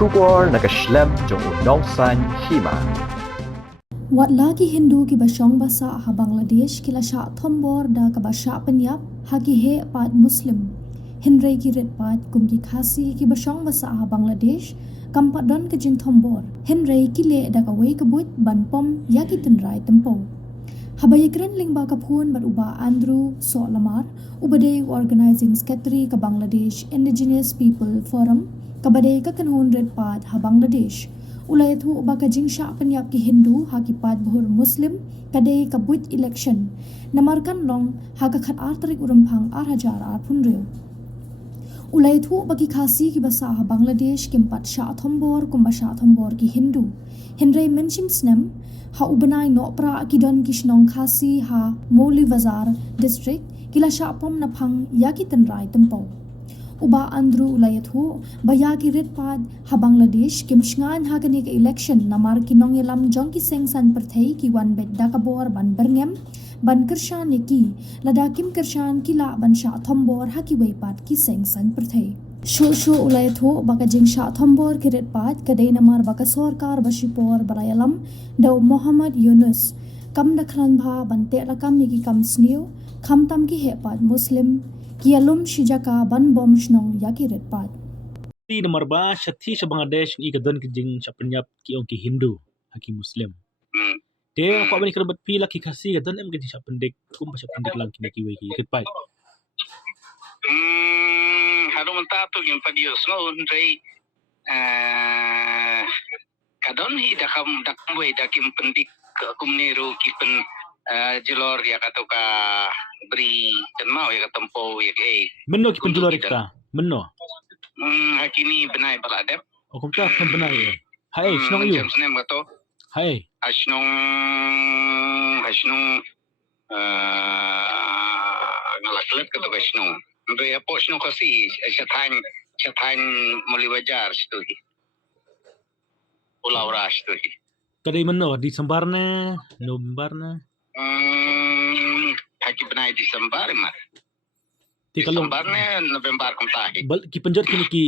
Shubor nakaslem jong unongsan hima. Wat lagi Hindu ki basyong basa ha Bangladesh kila sya thombor da ka basya penyap ha ki he pat Muslim. Hinrei ki ret pat kum ki khasi ki basyong basa ha Bangladesh kampat don ke jing thombor. Hinrei ki le da ka wei kebut ban pom ya ki tenrai tempo. Habaya keren ling ba kapun bat uba Andrew So Lamar ubade organizing secretary ka Bangladesh Indigenous People Forum kabade ka kanhun red pat ha Bangladesh. Ulay thu uba ka jing sya penyap ki Hindu ha ki pat bahur Muslim kade ka buit election namarkan long ha ka khat ar tarik urampang ar hajar ar punreu. Ulay thu bagi khasi ki basa ha Bangladesh kimpat sya thombor kumba sya thombor ki Hindu. Hinrei menshim snem ha ubanai no pra ki don kishnong khasi ha Moli Bazar district kila sya pom na phang ya ki tenrai tempo. Uba Andrew ulayat ho baya ki red pad ha Bangladesh kim shngan ha kani ka election namar kinong yelam jong ki sengsan perthei ki wan bet dakabor ban berngem ban kershan neki lada kim kershan kila ban sya thombor ha ki weipat ki sengsan perthei. Shu ulayat ho baka jing sya thombor ki red pad kadai namar baka sorkar basipor balayalam daw Muhammad Yunus kam dakran bha ban te rakam ki kam sniu kam tam ki hepat Muslim Kialum shijaka ban bom shnong yaki red pad. Di nomor ba syati sa Bangladesh i kadon kijing sa penyap ki ong ki Hindu haki Muslim. Te ko bani kerabat pila ki kasi kadon em kijing sa pendek kum sa pendek lang kini ki weki ket pai. Halo mentato yung padios no rei kadon hi dakam boy dakim pendik kumneru kipen jelor ya kata ka beri kenmau ya katempo ya ke Menno ki penjulor kita. Menno. Hakini benai baladep. O kum ta kan benai. Hai snong yu. Snem gato. Hai. Asnong ngalaklet kato ka snong. Ndo ya po snong kasi syatan moliwajar situ hi. Pulau Ras tu hi. Kadai menno di Sembarna, Nombarna. Haki benai Desember mat. Ti kalong Desember November kum tahi. bal ki penjor kini ki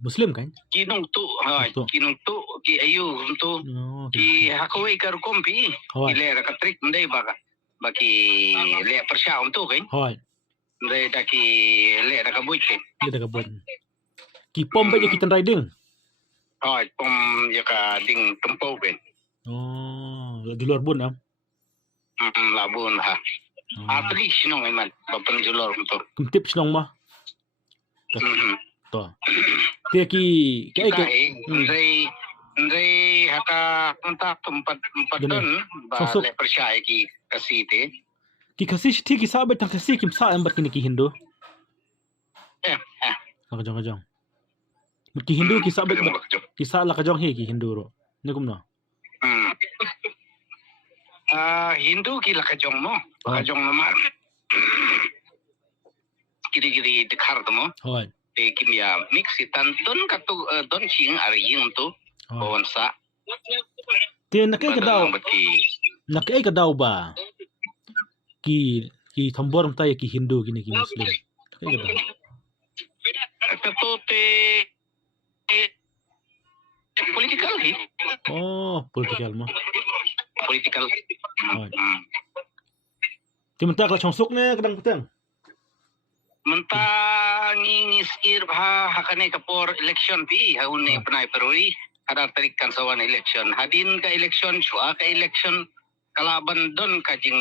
Muslim kan? Kinung tu, kinung tu, ki ayu tu, Oh, ki hakoi kar kompi, Hoi. ki le rakatrik ndai baga, baki le persya tu kan, Hoi. ndai daki le rakabuit kan. Dia dah kabun. Ki pom ba ki tenrai ding. Hoi, pom yaka ding tempo kan. Oh, di luar bun am. Labun ha. Atri sinong iman, bapen julor tu. Kum tip snong ma. To. Ti ki kai Kita ke. ndai haka tempat don ba Sosok. le persya ki kasi te. Ki kasi ti ki sabat tang kasi kim sa ambat kini ki Hindu. Kajong. Ki Hindu ki sabat ki sa la kajong he ki Hindu ro. Ne kum no. Hindu kila kajong mo, kajong namar. Kiri dekhar mo, Hoi. te kimia mixitan don katu don ching ari ying tu, bonsa. Ti nakai kadaw. Bati. Nakai kadaw ba? Ki thombor mta ki Hindu kini ki Muslim. Nakai kadaw. Katu te political hi, Oh, political mo. political. Hoi. Ti menta ka chongsuk ne kadang petang. Menta ngingis irha hakane kapor election pi haune penai peroi ada tarikan sawan election hadin ka election chua ka election kalaban don kajing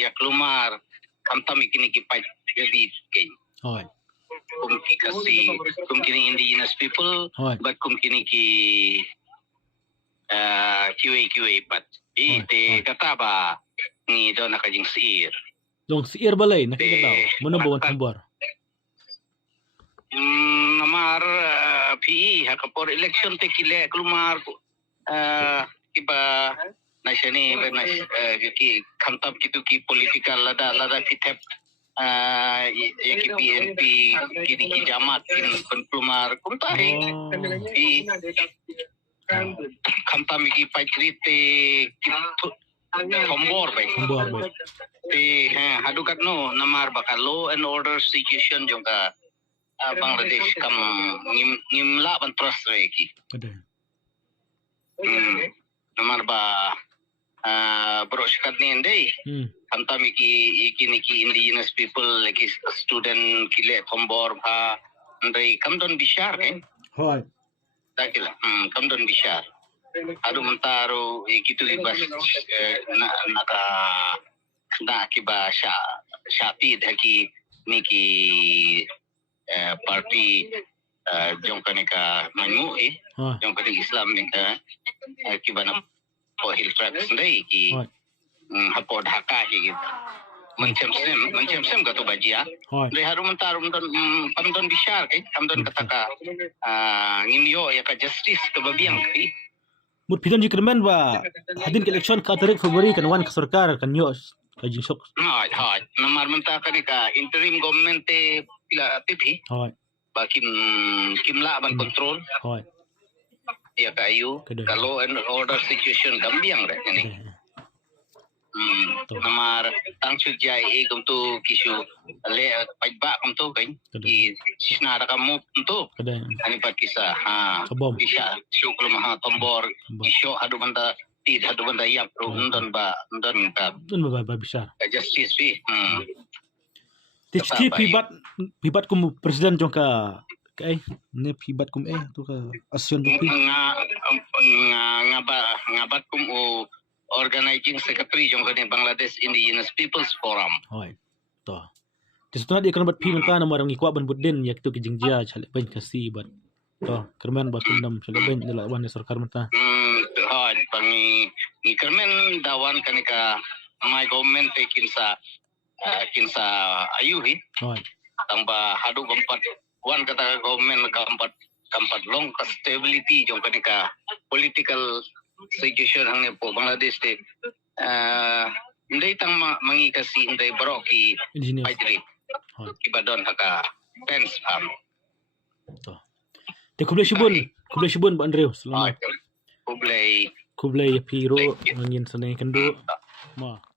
yak lumar kamtami kini kipai jadi kay Hoi. kum kini indigenous people Hoi. but kum kini ki QA pat te kata ba ni don nakajing siir. Dong si Ir balay nakai kadaw. Mano ba wan thombor? Namar PE hakapor election te kile kelumar iba nasyani ki kantab kitu ki political lada kitep ya ki PNP kini ki jamat kin kelumar kumtahi di kantam ki pajrite Tombor baik. Thombor ba. Hadukat no namar baka law and order situation yung ka Bangladesh kam ngimla ban trust reki. Kada. Namar ba bro shikat ni ndai. Kamta miki indigenous people like student kile Thombor bha ndai kamdon bishar kan. Hoy. Dakila kamdon bishar. Adu mentaro ikitu ibas naka na kiba syapi dhaki niki parti jongkane ka manu jongkane Islam nika kiba na po hill tracks ndai ki hapo dhaka hi mencem sem gato bajia ndai haru mentaro kamdon bishar kai kamdon kataka ngimyo ya ka justice kebabiang kai Mut pidan jikremen ba hadin ke election ka tarik Februari kan wan ke sarkar kan yo ka jing sok. Hai. Namar menta kan ka interim government te pila tipi. Hai. Ba kimla ban control. Hai. Ya kayu ka law and order situation gambiang re ni. Namar tang sujai e gum tu kisu le pajba kum tu kan. Ki sina ra kamu tu. Ani pat kisah kisah syukul maha Tombor iso hadu banda yap ndon ba bisa justice fi Tiski pibat kum presiden jong ka kai ne pibat kum tu ka asion bupi ngabat kum organizing secretary jong ka Bangladesh Indigenous Peoples Forum. Hoi. To. Tisutuna di kan bat pi menta na marang ikwa ban budin yak tu kijingjia chale ban kasi bat. To, kermen bat kundam chale ban dala wan sarkar menta. Hoi, bangi kermen dawan kanika my government te kinsa ayuhi. Hoi. Tamba hadu gampat wan kata government kampat long stability jong kanika political situation hang po Bangladesh te ndai tang mangi kasi ndai baroki pajri ibadon haka fence farm to te kublai shibun ba Andrew selamat kublai piro ngin sanay kendo ma